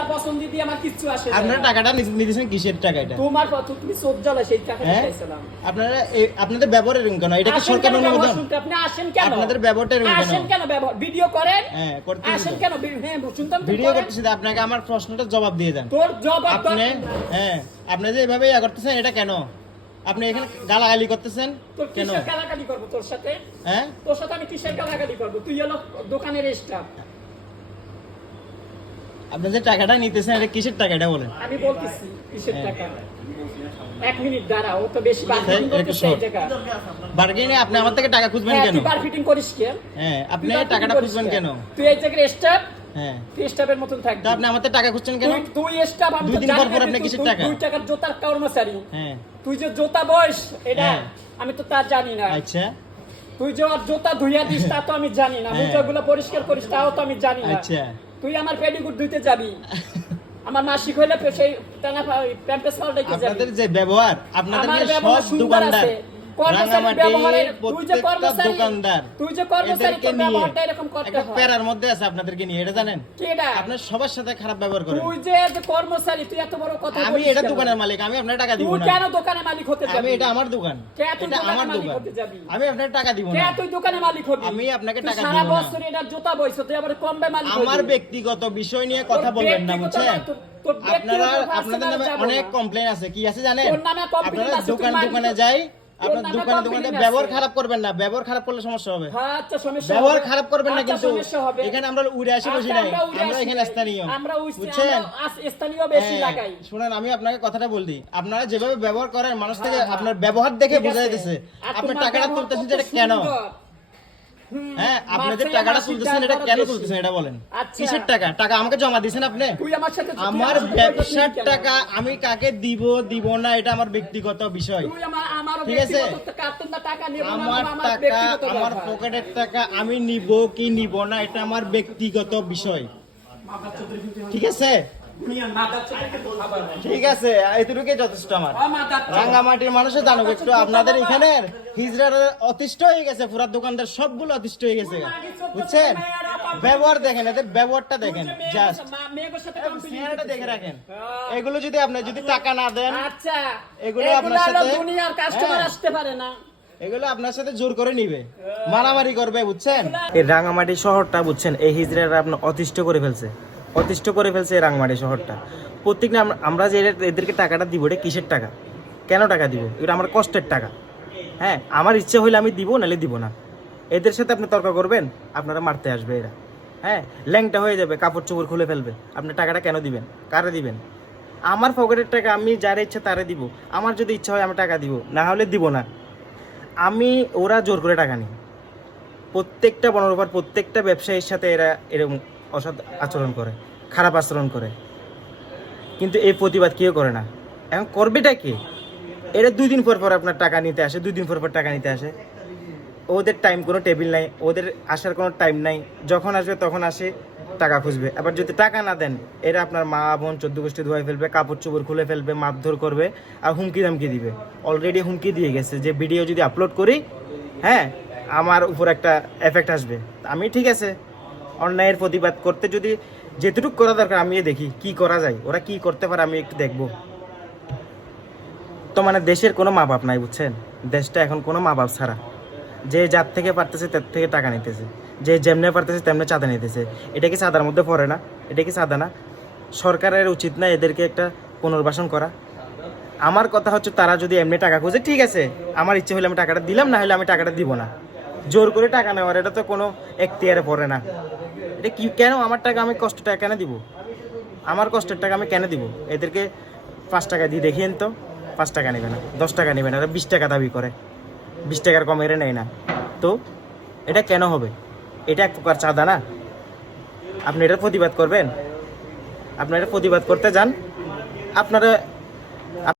তোমার পছন্দ দিয়ে আমার কিচ্ছু আসে না। আপনারা টাকাটা নিতেছেন কিসের টাকা এটা? তোমার তুমি চোখ জ্বালা সেই টাকা দিতেছিলাম। আপনারা আপনাদের ব্যবহার এরকম কেন? এটা কি সরকার অনুমোদন? আপনি আসেন কেন? আপনাদের ব্যবহারটা এরকম কেন? আসেন কেন? ব্যবহার ভিডিও করেন? হ্যাঁ, করতে আসেন কেন? হ্যাঁ, শুনতাম ভিডিও করতেছি, আপনাকে আমার প্রশ্নটা জবাব দিয়ে দেন। তোর জবাব আপনি হ্যাঁ, আপনি যে এভাবে ইয়া করতেছেন এটা কেন? আপনি এখানে গালাগালি করতেছেন তোর কেন? কিসের গালাগালি করব তোর সাথে? হ্যাঁ, তোর সাথে আমি কিসের গালাগালি করব? তুই হলো দোকানের স্টাফ। আপনি যে টাকাটা নিতেছেন এটা কিসের টাকা এটা বলেন? আমি বলতেছি কিসের টাকা। 1 মিনিট দাঁড়া, ও তো বেশি বার্গেনিং করতেছে এই জায়গা। বার্গেনিং আপনি আমার থেকে টাকা খুঁজবেন কেন? তুই বার্গেনিং করিস কেন? হ্যাঁ, আপনি টাকাটা খুঁজবেন কেন? তুই এই জায়গার স্টাফ। হ্যাঁ, তুই স্টাফের মতন থাকবি। তো আপনি আমার থেকে টাকা খুঁজছেন কেন? তুই স্টাফ, আমি 2 দিন পর আপনি কিসের টাকা? 2 টাকার জুতার কর্মচারী। হ্যাঁ, তুই যে জুতা বয়স এটা হ্যাঁ। আমি তো তা জানি না। আচ্ছা তুই যে ওর জুতা ধুইয়া দিস তা তো আমি জানি না। হ্যাঁ। মোজাগুলো পরিষ্কার করিস তাও তো আমি জানি না। আচ্ছা, তুই আমার পেডিকুট ধুইতে যাবি, আমার মাসিক হইলে সেই টানা প্যাম্পেস পাল্টাইতে যাবি। আপনাদের যে ব্যবহার, আপনাদের আমার যে ব্যবহার সব সুন্দর দোকানদার আছে। কর্মচারীর ব্যবহারে তুই যে কর্মচারী, দোকানদার তুই যে কর্মচারী তোর ব্যবহারটা এরকম করতে একটা হয়। প্যারার মধ্যে আছে আপনাদেরকে নিয়ে, এটা জানেন? কি এটা? আপনার সবার সাথে খারাপ ব্যবহার করেন। তুই যে কর্মচারী, তুই এত বড় কথা আমি বলিস এটা কেন? দোকানের মালিক, আমি আপনার টাকা দিব তুই না। কেন দোকানের মালিক হতে যাবি? আমি এটা আমার দোকান, কে তুই এটা দোকানের আমার মালিক দোকান, হতে যাবি? আমি আপনার টাকা দিব কে না। তুই দোকানের মালিক হবি? আমি আপনাকে তুই টাকা সারা দিব না। বছর এটা জুতা বইছো, তুই আবার কমবে মালিক হবি। আমার ব্যক্তিগত বিষয় নিয়ে কথা তোর বলবেন না, ব্যক্তিগত বুঝছেন? তোর ব্যক্তিগত আপনারা আপনাদের personal নামে যাবো অনেক না। কমপ্লেইন আছে, কি আছে জানেন? তোর নামে complaint আপনারা আছে, তুই দোকানে মালিক। দোকানে যাই, তোর আপনার নামে দোকানে complaint আছে। ব্যবহার খারাপ করবেন না, ব্যবহার খারাপ করলে সমস্যা হবে। হ্যাঁ, আচ্ছা সমস্যা ব্যবহার হবে। খারাপ করবেন না, আচ্ছা, কিন্তু সমস্যা হবে। এখানে আমরা উড়ে আসি বসি আচ্ছা, নাই, উড়ে আমরা আসি এখানে নাই। স্থানীয়, আমরা বুঝছেন? স্থানীয় বেশি হ্যাঁ, লাগাই। শুনেন আমি আপনাকে কথাটা বলি, আপনারা যেভাবে ব্যবহার করেন মানুষ থেকে আপনার ব্যবহার দেখে ঠিক বোঝা আছে। যাইতেছে আর আপনি তোমার টাকাটা ব্যবহার তুলতেছেন কত যেটা কেন? সুন্দর। হ্যাঁ, আপনি যে মাসে টাকাটা মাসিক তুলতেছেন এটা টাকা কেন বেশি। তুলতেছেন এটা বলেন? আচ্ছা। কিসের টাকা? টাকা আমাকে জমা দিয়েছেন আপনি? তুই আমার সাথে আমার ব্যবসার টাকা আমি কাকে দিব না এটা আমার ব্যক্তিগত বিষয়। তুই আমার ঠিক আছে? কার্টুন টাকা নেব না, আমার টাকা, ব্যক্তিগত আমার ব্যাপার। পকেটের টাকা আমি নিব কি নিব না এটা আমার ব্যক্তিগত বিষয়। ঠিক আছে? ঠিক আছে, এতটুকুই যথেষ্ট আমার। রাঙ্গামাটির মানুষের জানুক একটু আপনাদের এখানের হিজড়ার অতিষ্ঠ হয়ে গেছে, পুরা দোকানদার সবগুলো অতিষ্ঠ হয়ে গেছে, বুঝছেন? ব্যবহার দেখেন, এদের ব্যবহারটা দেখেন, জাস্ট চেহারাটা দেখে রাখেন। এগুলো যদি আপনি যদি টাকা না দেন, আচ্ছা, এগুলো আপনার সাথে দুনিয়ার কাস্টমার হ্যাঁ। আসতে পারে না। এগুলো আপনার সাথে জোর করে নিবে, মারামারি করবে, বুঝছেন? এই রাঙ্গামাটি শহরটা বুঝছেন, এই হিজড়ারা আপনার অতিষ্ঠ করে ফেলছে এই রাঙ্গামাটি শহরটা। প্রত্যেক আমরা যে এদেরকে টাকাটা দিব, এটা কিসের টাকা? কেন টাকা দিব? এটা আমার কষ্টের টাকা। হ্যাঁ, আমার ইচ্ছে হইলে আমি দিব, নাহলে দিব না। এদের সাথে আপনি তর্ক করবেন, আপনারা মারতে আসবে এরা। হ্যাঁ, ল্যাংটা হয়ে যাবে, কাপড় চোপড় খুলে ফেলবে। আপনি টাকাটা কেন দিবেন? কারে দিবেন? আমার পকেটের টাকা আমি যারে ইচ্ছা তারে দিব। আমার যদি ইচ্ছা হয় আমি টাকা দিব, না হলে দিব না। ওরা জোর করে টাকা নেই। প্রত্যেকটা বনরূপার প্রত্যেকটা ব্যবসায়ীর সাথে এরা এরকম অসৎ আচরণ করে, খারাপ আচরণ করে, কিন্তু এই প্রতিবাদ কেউ করে না। এখন করবেটা কে? এরা 2 দিন পর আপনার টাকা নিতে আসে, 2 দিন পর টাকা নিতে আসে। ওদের টাইম কোনো টেবিল নাই, ওদের আসার কোনো টাইম নাই। যখন আসবে তখন আসে, টাকা খুঁজবে। আবার যদি টাকা না দেন, এরা আপনার মা বোন 14 গোষ্ঠী ধোয়াই ফেলবে, কাপড় চোপড় খুলে ফেলবে, মারধর করবে, আর হুমকি দামকি দিবে। অলরেডি হুমকি দিয়ে গেছে যে ভিডিও যদি আপলোড করি, হ্যাঁ, আমার উপর একটা এফেক্ট আসবে। আমি ঠিক আছে, অন্যায়ের প্রতিবাদ করতে যদি যেটুকু করা দরকার আমি দেখি কি করা যায়, ওরা কি করতে পারে আমি একটু দেখবো। তো মানে দেশের কোনো মা বাপ নাই, বুঝছেন? দেশটা এখন কোনো মা বাপ ছাড়া, যে যার থেকে পারতেছে তার থেকে টাকা নিতেছে, যে যেমনে পারতেছে তেমনি চাঁদা নিতেছে। এটা কি চাঁদার মধ্যে পড়ে না? এটা কি চাঁদা না? সরকারের উচিত না এদেরকে একটা পুনর্বাসন করা? আমার কথা হচ্ছে, তারা যদি এমনি টাকা খুঁজে, ঠিক আছে, আমার ইচ্ছে হলে আমি টাকাটা দিলাম, না হলে আমি টাকাটা দিব না। জোর করে টাকা নেওয়ার এটা তো কোনো এখতিয়ারে পড়ে না। এটা কি কেন? আমার টাকা আমি কষ্ট টাকা কেন দিব? আমার কষ্টের টাকা আমি কেন দিব? এদেরকে 5 টাকা দিয়ে দেখিয়েন তো, 5 টাকা নেবে না, 10 টাকা নেবে না, 20 টাকা দাবি করে, 20 টাকার কম এর নেয় না। তো এটা কেন হবে? এটা এক প্রকার চাঁদা না? আপনি এটার প্রতিবাদ করবেন? আপনারা প্রতিবাদ করতে যান, আপনারা